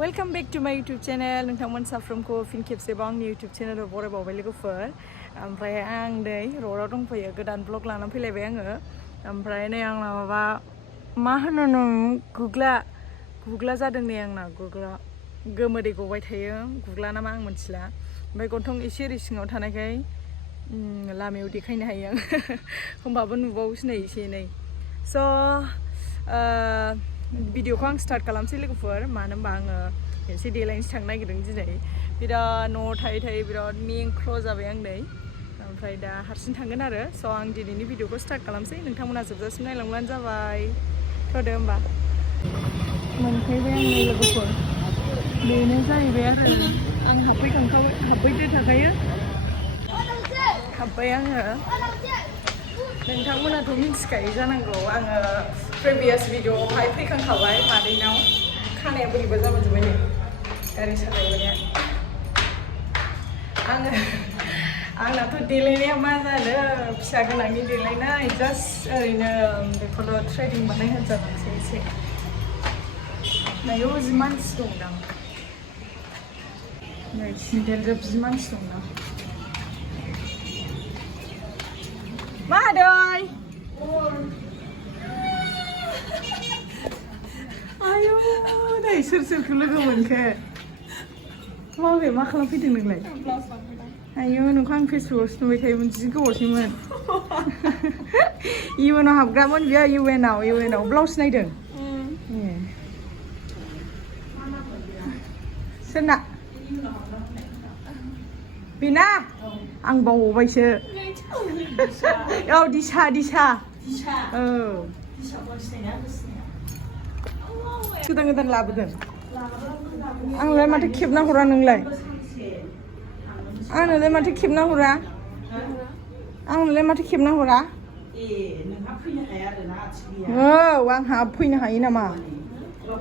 Welcome back to my YouTube channel. नोंथांमोन साफ्रोमखौ फिन खेबसेबाव आंनि YouTube चेनेलाव बरायबावबाय लोगोफोर। ओमफ्राय आं नै र'डआव दंफैयो गोदान ब्लग लानानै फैलायबाय आङो। ओमफ्राय नै आंना माबा मा होनो नों गुग्ला जादों नै आंना गुग्ला गोमोदै गबाय थायो गुग्ला ना मा आं मिथिला। ओमफ्राय गन्थं एसे ओरै सिङाव थानायखाय लामायाव देखायनो हायो आं होमबाबो नुबावोसो नै एसे एनै। स' भिडिअखौ आं स्टार्ट खालामसै लोगोफोर मानो होनबा आङो एसे देलायनोसो थांनो नागिरदों दिनै बिराद न'आव थायै बिराद मेंख्र' जाबाय आं नै ओमफ्राय दा हारसिं थांगोन आरो स' आं दिनैनि भिडिअखौ स्टार्ट खालामसै नोंथांमोना जोबजासिम नायलांब्लानो जाबाय थ'दो होमबा मोनफैबाय आं नै लोगोफोर बेनो जाहैबाय आरो आं हाबफैदो थाखायो हाबबाय आङो नोंथांमोनाथ' मिथिखायो जानांगौ आङो प्रिभियास भिडिअआवहाय फैखांखाबाय मादैनाव खानाया बोरैबा जाबोजोब्बाय नै गारि सालायनाया आंनाथ' देलायनाया मा जानो फिसा गोनांनि देलायनाय जास्ट ओरैनो बेखौल' थ्रेडिं बानायहोनो जादोंसै एसे नायाव जि मानसि दंदां नै सिन्देलजों जि मानसि दंदां Maday! Ayo, नै सोरखौ लोगो मोनखो? माबे मा खालामफैदों नोंलाय? आयो नोंखौ आं फेसबुकआवसो नुबाय थायोमोन जि गोबावसैमोन। इउएनआव हाबग्रामोन बियो इउएनआव ब्लाउस नायदों? सोरना? बेना? आं बावबायसो। औ दिसा औ गोदान लाबोदों आंलाय माथो खेबना हरा नोंलाय आंनोलाय माथो खेबना हरा औ आंहा फैनो हायो नामा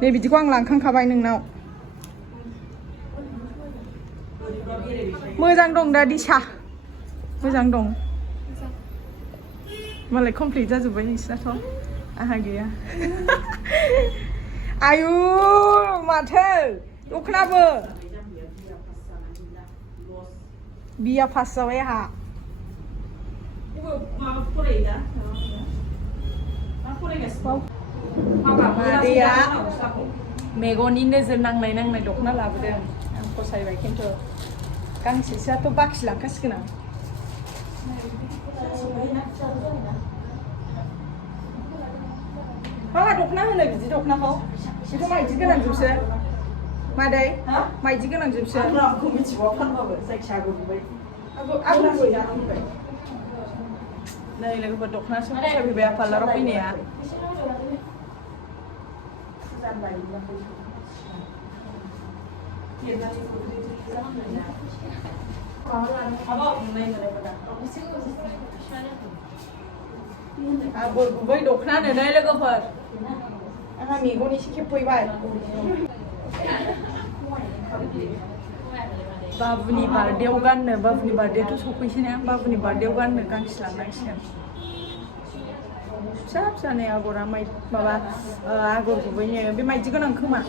नै बिदिखौ आं लांखांखाबाय नोंनाव मोजां दं दा दिसा मोजां दं मालाय कमप्लिट जाजोब्बाय नोंसिनाथ' आंहा गैया आयु माथो दखनाबो बिया पास जाबाय आंहा मादैया मेगननि नोजोर नांनाय दखना लाबोदों आं फसायबाय खिन्थु गांसेसोआथ' बाखि लांखासिगोन आं मा दखना होनो बिदि दखनाखौ बेथ' माइदि गोनांजोबसो मादै माइदि गोनांजोबसो आंखौ मिथिबावा फानबाबो जायखिया आगरबाय नै लोगोफोर दखनासो फसायफैबाय पार्लाराव फैनाया आगर गुबै दखना नो लोगोफोर आंहा मेगन एसे खेबफैबाय बाबुनि बार्थडेआव गाननो बाबुनि बार्थडेआथ' सफैसै ना बाबुनि बार्थडेआव गाननो गांसे लांनांसिगोन फिसा नै आगरा माबा आगर गुबैनो बे माइदि गोनां खोमा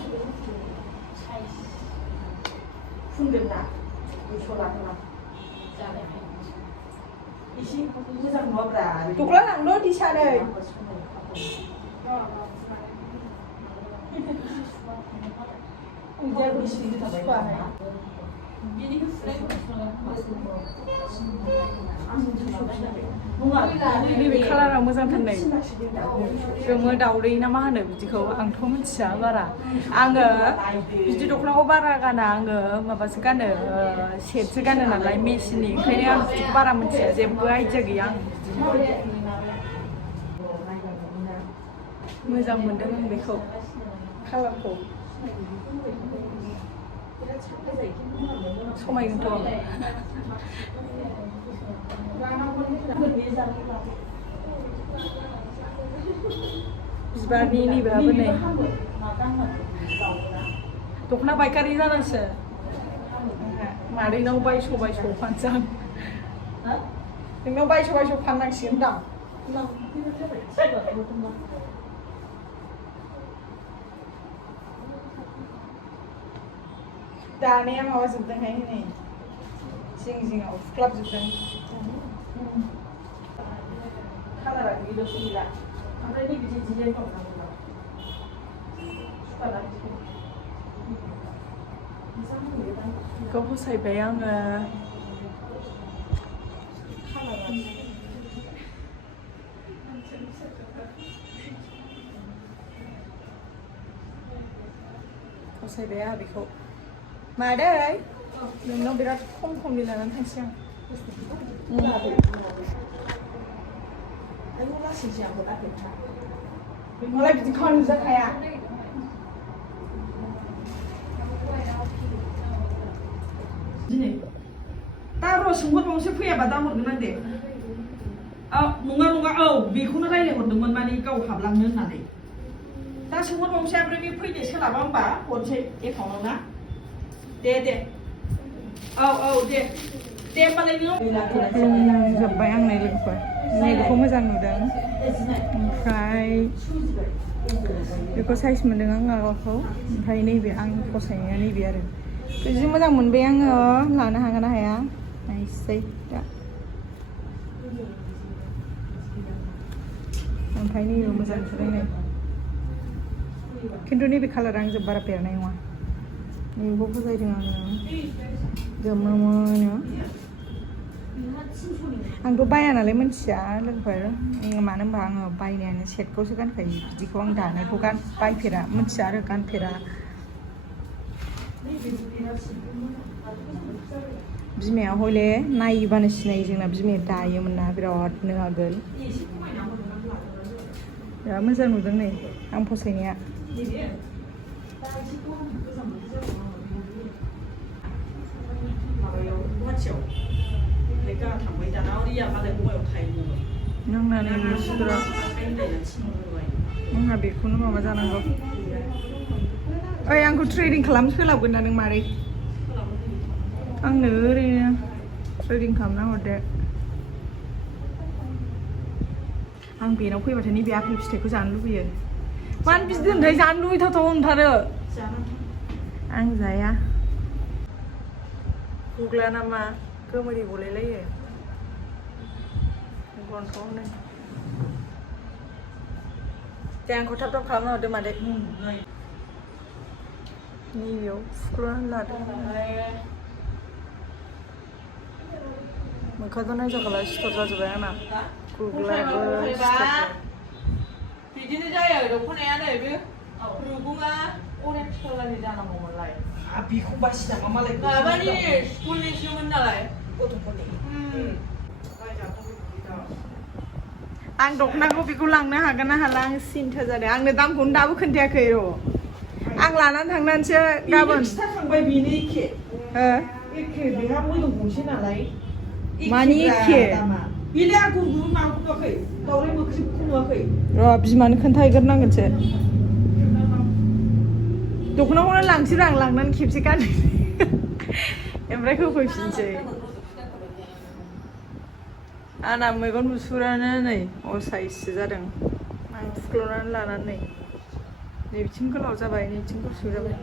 दखना लांल' दिसा नै नैबे कालारा मोजांथार नै गोमो दावदै ना मा होनो बिदिखौ आंथ' मिथिया बारा आङो बिदि दखनाखौ बारा गाना आङो माबासो गानो सेटसो गानो नालाय मेचिननि ओंखायनो आं बिदिखौ बारा मिथिया जेबो आइडिया गैया आं मोजां मोनदों आं बेखौ कालारखौ समायगोनथ' बिबारनि नैबेहाबो नै दखना बायकारि जानांसो मादैनाव बायस' फानसै आं नोंनाव बायस' फाननांसिगोन दां दानाया माबाजोबदोंहाय नै जिं जिङाव फुख्लाबजोबदों कालारा गैल'सो गैला ओमफ्राय नै बिदि डिजाइन खालामनांगौ बेखौ फसायबाय आङो फसायबाय आंहा बेखौ मादै नोंनाव बिराद खमनि लानानै थांसै आं मालाय बिदि खालामनो जाखाया दा र' सोंहरबावनोसो फैयाबा दा हरगोन आं दे नङा औ बेखौनो रायज्लायहरदोंमोन माने गाव हाबलांनो होननानै दा सोंहरबावनोसै ओमफ्राय बे फैनो सोलाबा होमबा हरसै एकाउन्टाव ना दे औ दे होमबालाय नों जोब्बाय आं लोगोफोर नैबेखौ मोजां नुदों ओमफ्राय बेखौ साइज मोनदों आं आगरखौ ओमफ्राय नैबे आं फसायनाया नैबे आरो बिदि मोजां मोनबाय आङो लानो हागोन ना हाया नायसै दा ओमफ्राय नैबे मोजां नुदों नै खिन्थु नैबे कालारा आंजों बारा बेरनाय नङा नैबेखौ फसायदों आङो जोमो मोनो आंथ' बाया नालाय मिथिया लोगोफोर मानो होनबा आङो बायनायानो सेटखौसो गानखायो बिदिखौ आं दानायखौ बायफेरा मिथिया आरो गानफेरा बिमाया हले नायोबानो सिनायो जोंना बिमाया दायोमोन ना बिरादनो आगोल बिराद मोजां नुदों नै आं फसायनाया नोंनानै मुसुरा नोंहा बेखौनो माबा जानांगौ ओइ आंखौ ट्रेडिं खालामनो सोलाबगोन ना नों मारै आंनो ओरैनो ट्रेडिं खालामना हरदो आं बेनाव फैबाथाय नैबे आपेल फिथाइखौ जानो लुबैयो मानो बिदि दोनथाय जानो लुबैथावथाव मोनथारो आं जाया गुग्ला नामा गोमोरि गलायलायो गन्थ'आवनो दे आंखौ थाब खालामना हरदो मादै नैबेयाव फुख्ल'नानै लादो मोखांखौ नायजाखाला सिथर जाजोब्बाय आंना गुग्लाबो बिदिनो जायो दख'नाया नै बे रुगुङा अरेन्ज कालारनि जानांगौमोनलाय बेखौ बासि नामा मालाय माबानि स्कुलनिसोमोन नालाय गथ'फोरनि आं दख'नाखौ बेखौ लांनो हागोन ना हाला आं सिन्था जादों आंनो दामखौनो दाबो खोन्थायाखै र' आं लानानै थांनानैसो गाबोन खिथाखांबाय बेनो एखे बेहा मोदोम गंसे नालाय मानि एखे बेलाय आगर गुबुन माबाखै दावराय मोख्रेबखौ नुवाखै र' बिमानो खोन्थाहैग्रोनांगोनसो दख'नाखौनो लांसै आं लांनानै खेबसे गान ओमफ्राय होफैफिनसै आंना मेगन मुसुरानो नै असाइससो जादों आं फुख्ल'नानै लानानै नै बिथिं गोलाव जाबाय नैथिं गुसु जाबाय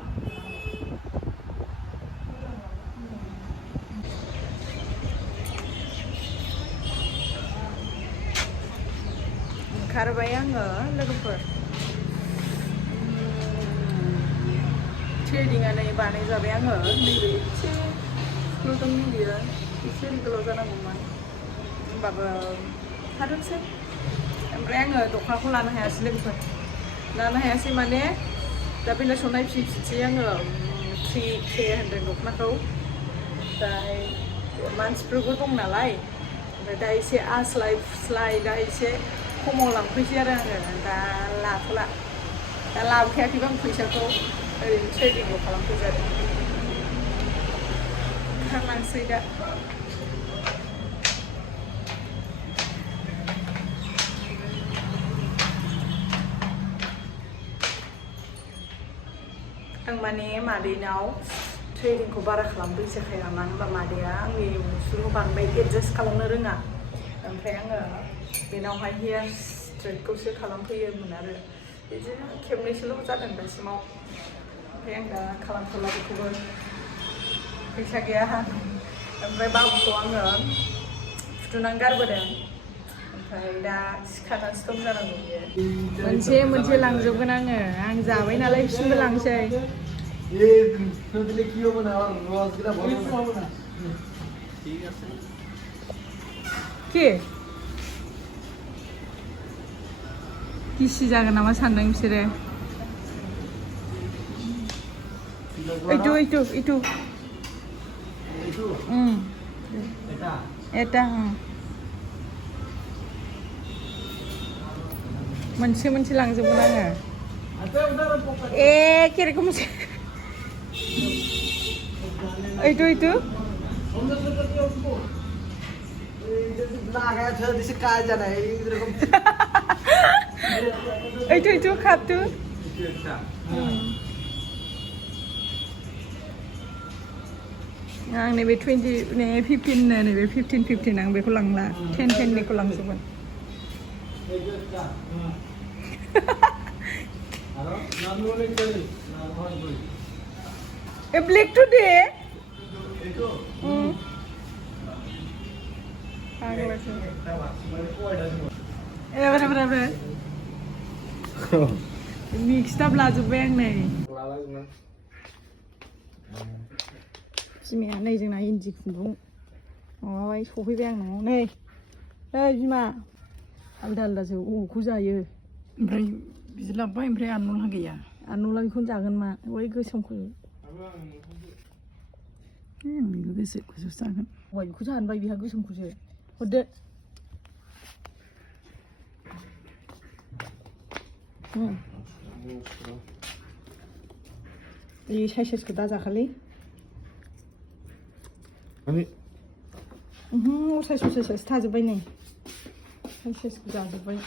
ओंखारबाय आङो लोगोफोर ट्रेडिंआ नै बानायजाबाय आङो नैबे एसे फुख्ल'दों नैबेयो एसे ओरै गोलाव जानांगौमोन होमबाबो थादोंसै ओमफ्राय आङो दख'नाखौ लानो हायासै लोगोफोर लानो हायासै माने दा बेलासियाव नायफिनसै आङो 3K होनदों दख'नाखौ ओमफ्राय मानसिफोरबो दं नालाय ओमफ्राय दा एसे आस्लाय फुस्लाय दा एसे खमाव लांफैसै आरो आङो दा लाथ'ला दा लाबोखायाखैबा आं फैसाखौ ओरैनो ट्रेडिंल' खालामफैजादों ओंखारलांसै दा आं माने मादैनाव ट्रेडिंखौ बारा खालामफैजाखाया मानो होनबा मादैया आंनि मुसुरखौ बांद्राय एडजास्ट खालामनो रोङा ओमफ्राय आङो बेनावहाय हेयार स्ट्रेटखौसो खालामफैयोमोन आरो बिदिनो खेबनैसोल' जादों दासिमाव ओमफ्राय आं दा खालामथ'ला बेखौबो फैसा गैया ओमफ्राय बाबुखौ आङो फुथुनानै गारबोदों ओमफ्राय दा सिखारनानैसो दं जानांगौ बियो मोनसे लांजोबगोन आं जाबाय नालाय बिसिनोबो लांसै के गिसि जागोन नामा सानदों बिसोरो itu eta मोनसे लांजोबगोन आङो केरेखौ मोनसे itu itu kartu आं नैबे 20 नैबे 15 नैबे 15 आं बेखौ लांला 10 निखौ लांजोबगोन ब्लेक टु दे मिक्स दाब लाजोब्बाय आं नै बिमाया नै जोंना इन्दि खुन्दुं माबाबाय सफैबाय आं न'आव नै बिमा आलदा अबेखौ जायो ओमफ्राय बिदि लाबोबाय ओमफ्राय आनला गैया आनला बेखौनो जागोन मा बै गोसोमखौ बेबो गोसोमखौसो जागोन बेखौ जानबाय बेहा गोसोमखौसो हरदो बे साइजखौ दाजाखालै साइज थाजोब्बाय नै साइजखौ जाजोब्बाय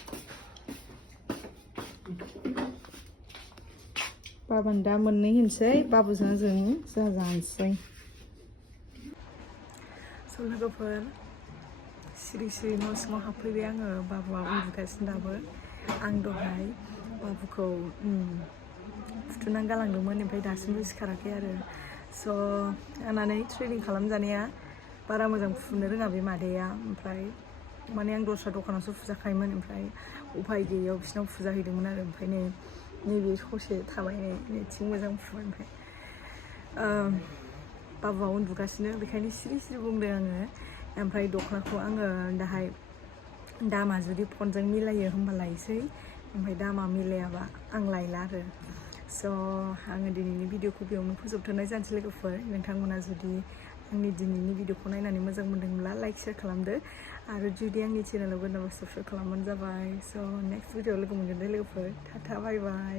बाबानो दा मोननै होनसै बाबुजों जों जानोसै लोगोफोर सिरि न' सिङाव हाबफैबाय आङो बाबुआ उन्दुगासिनो दाबो आं दहाय बाबुखौ फुथुनानै गालांदोंमोन ओमफ्राय दासिमबो सिखाराखै आरो स' आंनानै ट्रेनिं खालामजानाया बारा मोजां फुनो रोङा बे मादैया ओमफ्राय माने आं दस्रा दखानावसो फुजाखायोमोन ओमफ्राय उफाय गैयैयाव बिसिनाव फुजाहैदोंमोन आरो ओमफ्राय नैबे ससे थाबाय नैथिं मोजां फुबाय ओमफ्राय बाबुआ उन्दुगासिनो बेखायनो सिरि बुंदों आङो ओमफ्राय दखनाखौ आङो दाहाय दामा जुदि फनजों मिलायो होमबा लायसै ओमफ्राय दामा मिलायाबा आं लायला आरो स' आङो दिनैनि भिडिअखौ बेयावनो फोजोबथ'नाय जानोसै लोगोफोर नोंथांमोना जुदि आंनि दिनैनि भिडिअखौ नायनानै मोजां मोनदोंब्ला लाइक शेयार खालामदो आरो जुदि आंनि चेनेलाव गोदानबा साबस्क्राइब खालामबानो जाबाय स' नेक्स्ट भिडिअआव लोगो मोनगोन दे लोगोफोर टाटा बाय बाय